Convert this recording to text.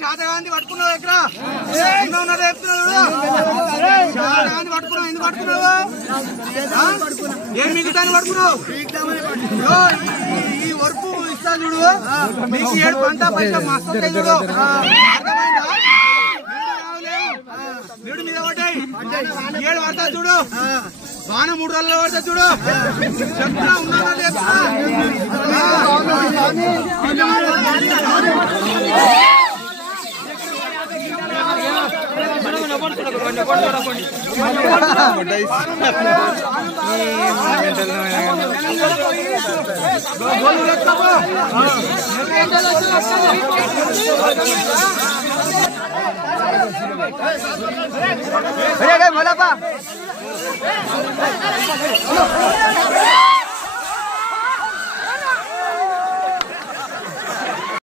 శాతగాంధీ పట్టుకున్నావు ఎక్కడ శాతగాంధీ పట్టుకున్నావు ఎందుకు పట్టుకున్నావు ఏం మిగతాన్ని పట్టుకున్నావు ఈ వర్క్ ఇస్తా చూడు మీకు 7 పంట పైసా మస్తు చూడు వీడు మీద పడ్డాయి 7 పడతా చూడు బాగా 3 రోజుల్లో పడతా చూడు చెప్తున్నా ఉన్నారా बोला